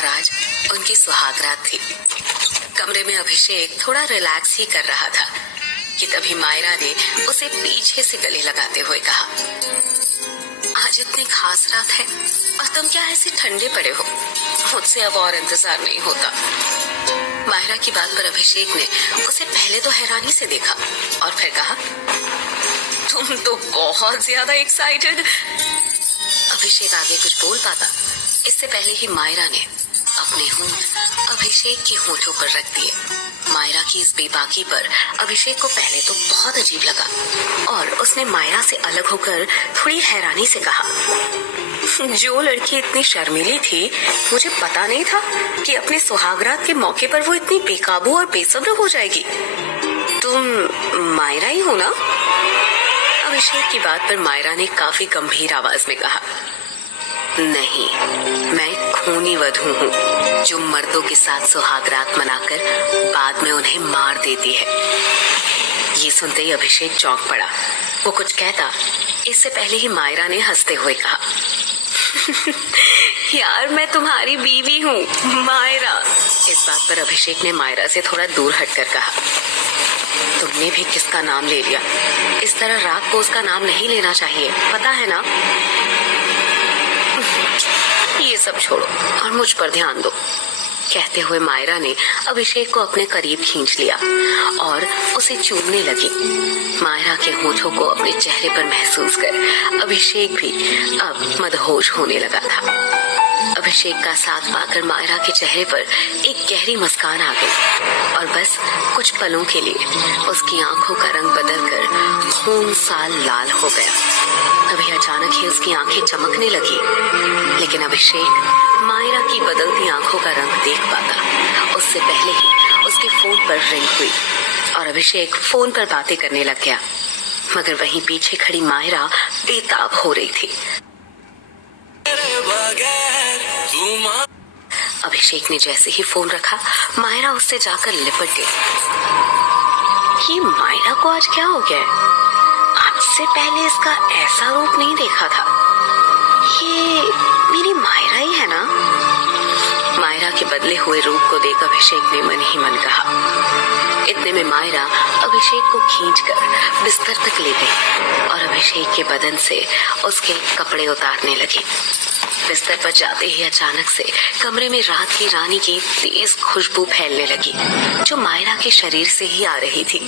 और आज उनकी सुहागरात थी। कमरे में अभिषेक थोड़ा रिलैक्स ही कर रहा था कि तभी मायरा ने उसे पीछे से गले लगाते हुए कहा, आज इतनी खास रात है और तुम क्या ऐसे ठंडे पड़े हो? मुझसे अब और इंतजार नहीं होता। मायरा की बात पर अभिषेक ने उसे पहले तो हैरानी से देखा और फिर कहा, तुम तो बहुत ज्यादा एक्साइटेड। अभिषेक आगे कुछ बोल पाता इससे पहले ही मायरा ने अपने होंठ अभिषेक के होठों पर रख दिए। मायरा की इस बेबाकी पर अभिषेक को पहले तो बहुत अजीब लगा और उसने मायरा से अलग होकर थोड़ी हैरानी से कहा, जो लड़की इतनी शर्मीली थी, मुझे पता नहीं था कि अपने सुहागरात के मौके पर वो इतनी बेकाबू और बेसब्र हो जाएगी। तुम मायरा ही हो ना? अभिषेक की बात पर मायरा ने काफी गंभीर आवाज में कहा, नहीं, मैं खूनी वधू हूँ जो मर्दों के साथ सुहागरात मनाकर बाद में उन्हें मार देती है। ये सुनते ही अभिषेक चौंक पड़ा। वो कुछ कहता इससे पहले ही मायरा ने हंसते हुए कहा, यार मैं तुम्हारी बीवी हूँ मायरा। इस बात पर अभिषेक ने मायरा से थोड़ा दूर हटकर कहा, तुमने भी किसका नाम ले लिया? इस तरह रात को उसका नाम नहीं लेना चाहिए, पता है ना? ये सब छोड़ो और मुझ पर ध्यान दो। कहते हुए मायरा ने अभिषेक को अपने करीब खींच लिया और उसे चूमने लगी। मायरा के होठों को अपने चेहरे पर महसूस कर अभिषेक भी अब मदहोश होने लगा था। अभिषेक का साथ पाकर मायरा के चेहरे पर एक गहरी मुस्कान आ गई और बस कुछ पलों के लिए उसकी आंखों का रंग बदलकर खून सा लाल हो गया। तभी अचानक ही उसकी आंखें चमकने लगी, लेकिन अभिषेक मायरा की बदलती आंखों का रंग देख पाता उससे पहले ही उसके फोन पर रिंग हुई और अभिषेक फोन पर बातें करने लग गया, मगर वहीं पीछे खड़ी मायरा बेताब हो रही थी। अभिषेक ने जैसे ही फोन रखा, मायरा उससे जाकर लिपट गई। ये मायरा को आज क्या हो गया? आज से पहले इसका ऐसा रूप नहीं देखा था। ये मेरी मायरा ही है ना? मायरा के बदले हुए रूप को देख अभिषेक ने मन ही मन कहा। इतने में मायरा अभिषेक को खींचकर बिस्तर तक ले गई और अभिषेक के बदन से उसके कपड़े उतारने लगी। बिस्तर पर जाते ही अचानक से कमरे में रात की रानी की तेज खुशबू फैलने लगी, जो मायरा के शरीर से ही आ रही थी।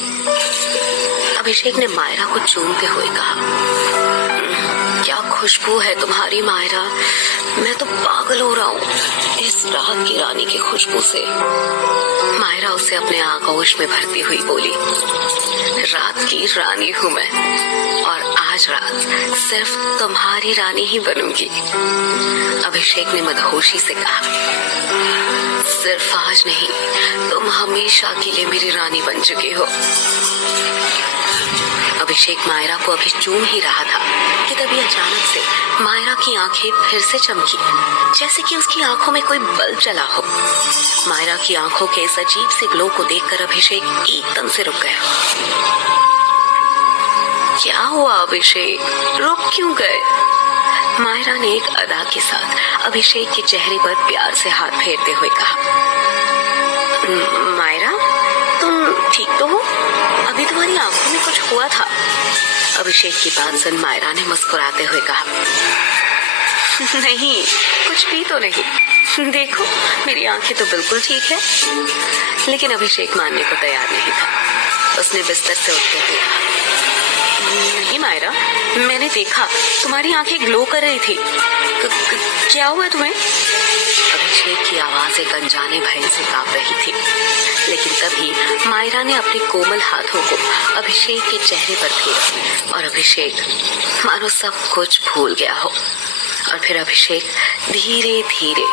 अभिषेक ने मायरा को चूमते हुए कहा, क्या खुशबू है तुम्हारी मायरा, मैं तो पागल हो रहा हूँ इस रात की रानी की खुशबू से। मायरा उसे अपने आगोश में भरती हुई बोली, रात की रानी हूँ मैं और आज रात सिर्फ तुम्हारी रानी ही बनूंगी। अभिषेक ने मदहोशी से कहा, सिर्फ आज नहीं, तुम हमेशा के लिए मेरी रानी बन चुके हो। अभिषेक मायरा को अभी चूम ही रहा था कि तभी अचानक से मायरा की आंखें फिर से चमकी, जैसे कि उसकी आंखों में कोई बल्ब जला हो। मायरा की आंखों के इस अजीब से ग्लो को देखकर अभिषेक एकदम से रुक गया। क्या हुआ अभिषेक, रुक क्यों गए? मायरा ने एक अदा के साथ अभिषेक के चेहरे पर प्यार से हाथ फेरते हुए कहा, मायरा तुम ठीक तो हो? अभी तुम्हारी आंखों में कुछ हुआ था। अभिषेक की बात सुन मायरा ने मुस्कुराते हुए कहा, नहीं, कुछ भी तो नहीं, देखो मेरी आंखें तो बिल्कुल ठीक है। लेकिन अभिषेक मानने को तैयार नहीं था। उसने बिस्तर से उठते हुए कहा, नहीं मायरा, मैंने देखा तुम्हारी आंखें ग्लो कर रही थी, क्या हुआ तुम्हें? अभिषेक की आवाज एक अनजाने भय से कांप रही थी, लेकिन तभी मायरा ने अपने कोमल हाथों को अभिषेक के चेहरे पर फेरा और अभिषेक मानो सब कुछ भूल गया हो। और फिर अभिषेक धीरे धीरे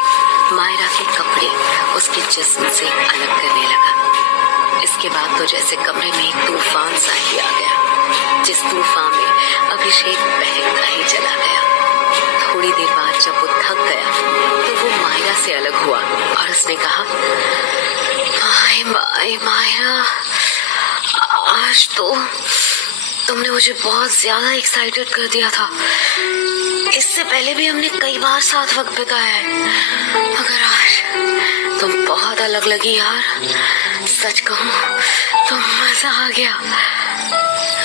मायरा के कपड़े उसके जिस्म से अलग करने लगा। इसके बाद तो जैसे कमरे में एक तूफान सा ही आ गया, जिस तूफान में अभिषेक बहता ही चला गया। थोड़ी देर बाद जब वो थक गया तो वो मायरा से अलग हुआ और उसने कहा, मायरा, आज तो तुमने मुझे बहुत ज्यादा एक्साइटेड कर दिया था। इससे पहले भी हमने कई बार साथ वक्त बिताया है, मगर आज अलग लगी यार, सच कहूं तो मजा आ गया,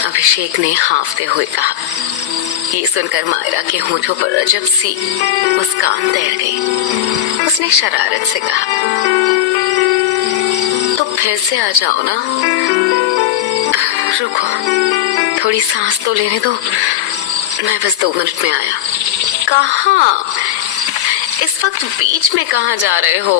अभिषेक ने हाफते हुए कहा। ये सुनकर मायरा के होठों पर अजब सी मुस्कान तैर गई। उसने शरारत से कहा, तो फिर से आ जाओ ना, रुको थोड़ी सांस तो लेने दो, मैं बस 2 मिनट में आया। कहाँ? इस वक्त बीच में कहाँ जा रहे हो?